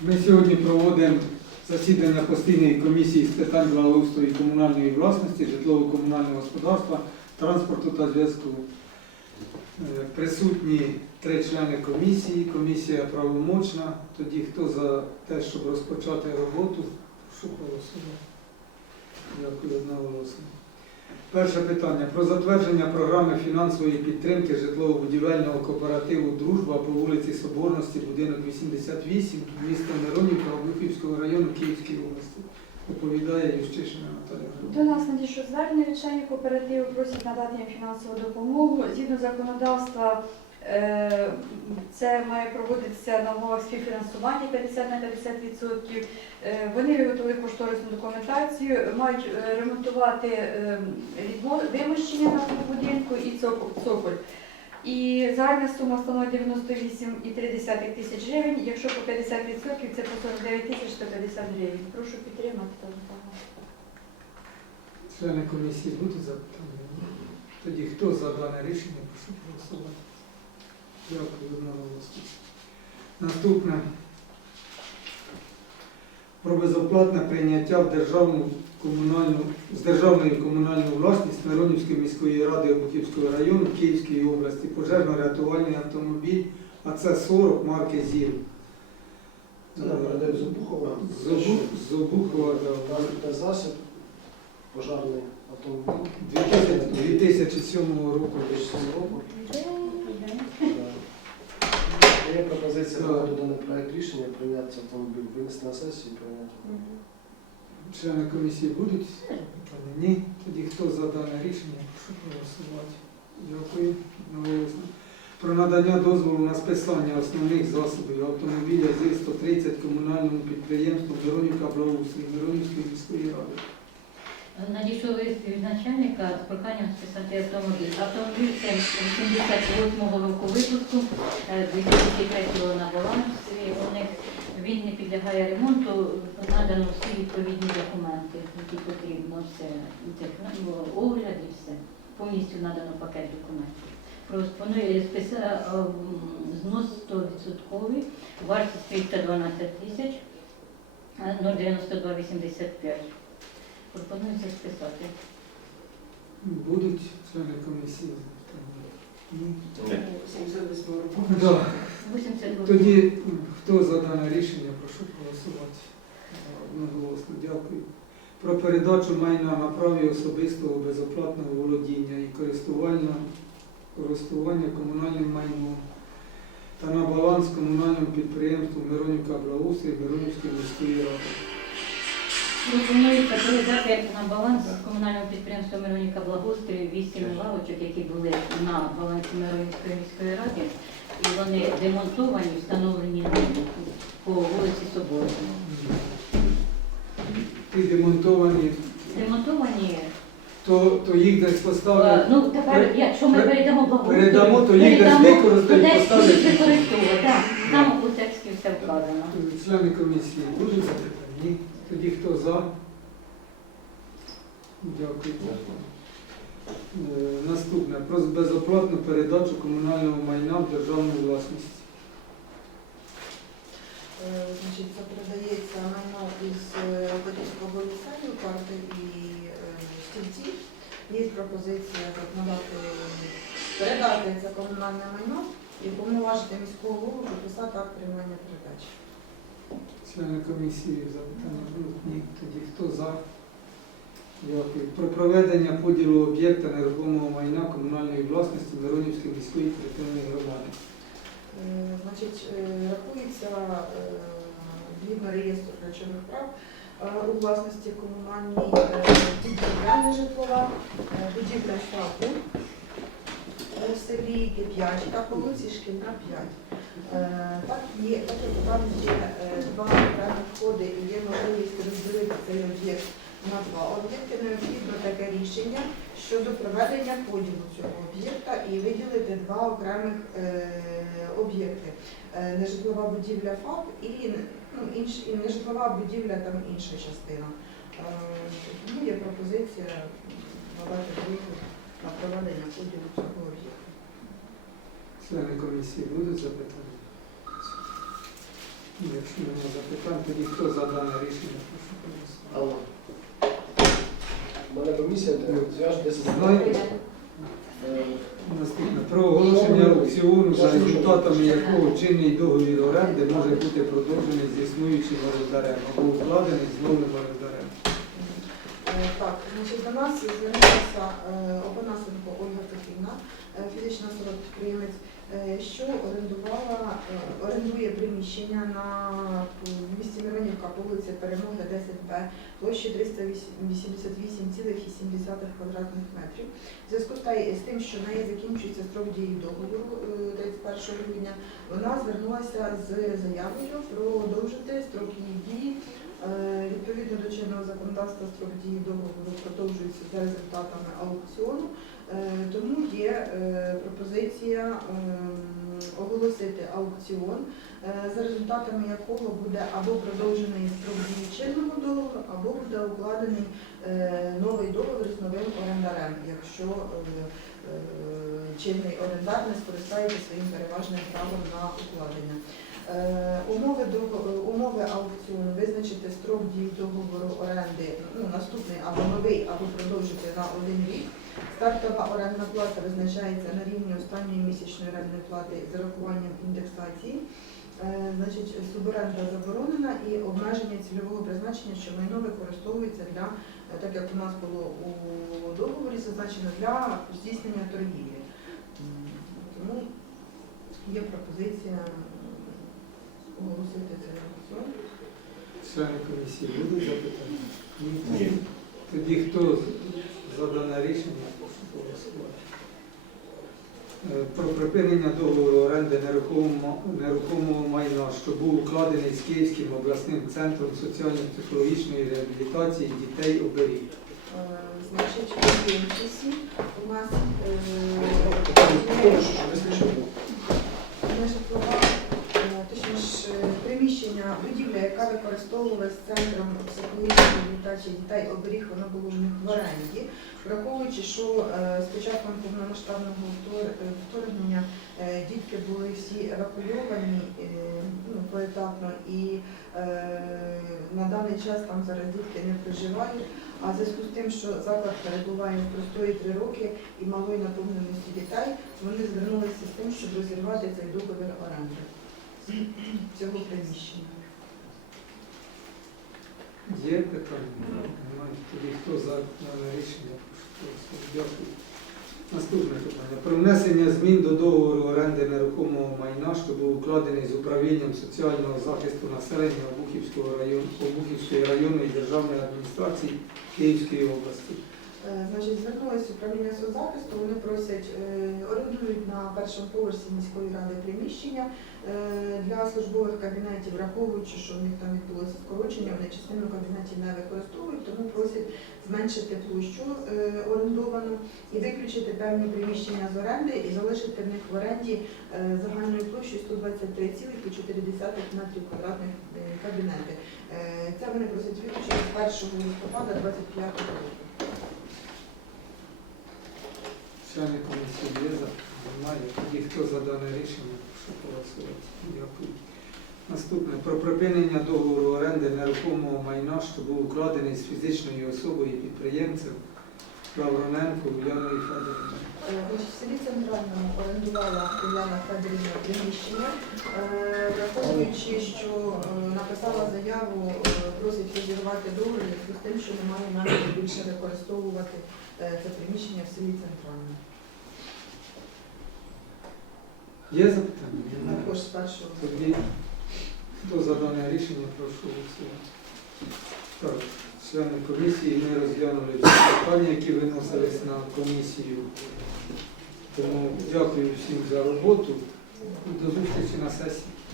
Ми сьогодні проводимо засідання постійної комісії з питань благоустрою і комунальної власності, житлово-комунального господарства, транспорту та зв'язку. Е, Присутні три члени комісії, комісія правомочна. Тоді хто за те, щоб розпочати роботу, прошу голосувати. Дякую одноголосно. Перше питання про затвердження програми фінансової підтримки житлово-будівельного кооперативу Дружба по вулиці Соборності, будинок 88, місто Миронівка, Обухівського району Київської області. Оповідає Ющишина Наталя. До нас надійшло звернення від членів кооперативу, просять надати їм фінансову допомогу. Згідно законодавства, це має проводитися на умовах співфінансування 50 на 50%. Е, Вони виготовили кошторисну документацію, мають е, ремонтувати е, вимощення на будинку і цоколь. І загальна сума становить 98,3 тисяч гривень. Якщо по 50% це по 49 тисяч 150 гривень. Прошу підтримати та. Члени комісії будуть запитання? Тоді хто за дане рішення, прошу проголосувати. Дякую одноголосно. Наступне. Про безоплатне прийняття в державну комунальну, з державної комунальну власність Миронівської міської ради Обухівського району Київської області пожежно-рятувальний автомобіль АЦ-40 марки передають з Обухова. З Обухова, да. Засіб, пожарний автомобіль. 2007 року. 2007 року. Да. Є пропозиція додати даний проект рішення, прийняти автомобіль, винести на сесію і прийняти. Члени комісії будуть? Ні. Тоді хто за дане рішення, прошу проголосувати. Дякую. Одноголосно. Про надання дозволу на списання основних засобів автомобіля ЗИЛ-130 комунальному підприємству Миронівка Благоустрій Миронівської міської ради. Надійшов лист від начальника з проханням списати автомобіль. Автомобіль це 88-го року випуску, е, 2003-го на балансі. У них він не підлягає ремонту, надано всі відповідні документи, які потрібно. Все огляд і все. Повністю надано пакет документів. Пропонує е, знос 100%, вартість 312 тисяч, е, 09285. Пропонується списати. Будуть члени комісії запитання? Ні. 78 року. Да. 82. Тоді хто за дане рішення, прошу проголосувати. Одноголосно, дякую. Про передачу майна на праві особистого безоплатного володіння і користування, користування комунальним майном та на баланс комунальному підприємству Миронівка Благоустрій Миронівської міської ради. Пропонується передати на баланс комунального підприємства Мироніка Благоустрою 8 лавочок, які були на балансі Миронівської міської ради, і вони демонтовані, встановлені по вулиці Соборній. Ті демонтовані, Демонтовані. то, то їх десь е, поставлять. Ну тепер, якщо ми Пере- передамо благоустрою, передамо, то їх десь використають, поставлять. використовувати. Там у тексті все вказано. Члени комісії будуть запитання? Тоді хто за? Дякую. Е, Наступне. Про безоплатну передачу комунального майна в державну власність. Е, Значить, це передається майно із Батьківського ліцею, парти і е, стільці. Є пропозиція надати, передати це комунальне майно і повноважити міського голову підписати акт приймання передачі. Члени комісії. Тоді хто за? Про проведення поділу об'єкта нерухомого майна комунальної власності Миронівської міської територіальної громади. Е, Значить, е, рахується е, згідно реєстру речових прав е, у власності комунальній е, житлова, е, будівля ФАПу у селі Деб'ячка, по вулиці Шкільна 5. Е, Так, є, так як там є е, два окремі входи і є можливість розділити цей об'єкт на два об'єкти, необхідно таке рішення щодо проведення поділу цього об'єкта і виділити два окремих е, об'єкти. Нежитлова будівля ФАП і, ну, інш, і нежитлова будівля там інша частина. Тому є пропозиція надати на проведення поділу цього об'єкту. Члени комісії будуть запитання? Якщо немає запитань, тоді хто за дане рішення, прошу. Алло. У мене комісія, де зв'яж 10 Знаю. Е, Наступне. Про оголошення аукціону, за результатами якого чинний договір оренди може бути продовжений з існуючим орендарем або укладений з новим орендарем. Так, значить, до нас звернулася е, Опанасенко Ольга Петрівна, е, фізична особа підприємець, е, що орендувала, орендує приміщення на в місті Миронівка по вулиці Перемоги 10Б площі 388,7 квадратних метрів. В зв'язку з тим, що в неї закінчується строк дії договору е, 31 грудня, вона звернулася з заявою продовжити строк її дії Відповідно до чинного законодавства строк дії договору продовжується за результатами аукціону, Е, тому є е, пропозиція ем, оголосити аукціон, е, за результатами якого буде або продовжений строк дії чинного договору, або буде укладений е, новий договір з новим орендарем, якщо е, е, чинний орендар не скористається своїм переважним правом на укладення. Е, Умови, умови аукціону визначити строк дії договору оренди, ну, наступний або новий, або продовжити на один рік. Стартова орендна плата визначається на рівні останньої місячної орендної плати з урахуванням індексації. Е, Значить, суборенда заборонена і обмеження цільового призначення, що майно використовується для, е, так як у нас було у договорі зазначено, для здійснення торгівлі. Тому є пропозиція оголосити цей аукціон. Члени комісії будуть запитання? Ні. Тоді хто за дане рішення, прошу голосувати. Е, Про припинення договору оренди нерухомого, нерухомого майна, що був укладений з Київським обласним центром соціально-психологічної реабілітації дітей оберіг. Е, Значить, у Єнчисі у нас е, що що вистачило. не житлова, е, точніше, е, приміщення, будівля, яка використовувалась центром психологічної реабілітації дітей оберіг, воно було в них в оренді. Враховуючи, що е, з початком повномасштабного е, вторгнення е, дітки були всі евакуйовані ну, поетапно, і на даний час там зараз дітки не проживають. А в зв'язку з тим, що заклад перебуває в простої три роки і малої наповненості дітей, вони звернулися з тим, щоб розірвати цей договір оренди цього приміщення. Є питання? Немає. Тоді хто за рішення. Дякую. Наступне питання. Про внесення змін до договору оренди нерухомого майна, що був укладений з управлінням соціального захисту населення Обухівського району, Обухівської районної державної адміністрації Київської області. Е, Значить, звернулися управління соцзахисту, вони просять, е, орендують на першому поверсі міської ради приміщення е, для службових кабінетів, враховуючи, що в них там відбулося скорочення, вони частину кабінетів не використовують, тому просять зменшити площу орендовану і виключити певні приміщення з оренди і залишити в них в оренді загальною площею 123,4 метрів квадратних кабінети. Це вони просять виключити з 1 листопада 25 року. Члени комісії є? Немає. Тоді хто за дане рішення, прошу голосувати. Дякую. Наступне. Про припинення договору оренди нерухомого майна, що був укладений з фізичною особою підприємцем Лавроненко Уляною Федорівною. Е, значить, В селі Центральному Уляна Федорівна приміщення, враховуючи, що е, написала заяву, е, просить розірвати договір, з тим, що немає наміру більше використовувати е, це приміщення в селі Центральному. Є запитання? Також з першого. Тоді хто за дане рішення, прошу голосувати. Так, члени комісії ми розглянули всі питання, які виносились на комісію. Тому дякую всім за роботу до зустрічі на сесії.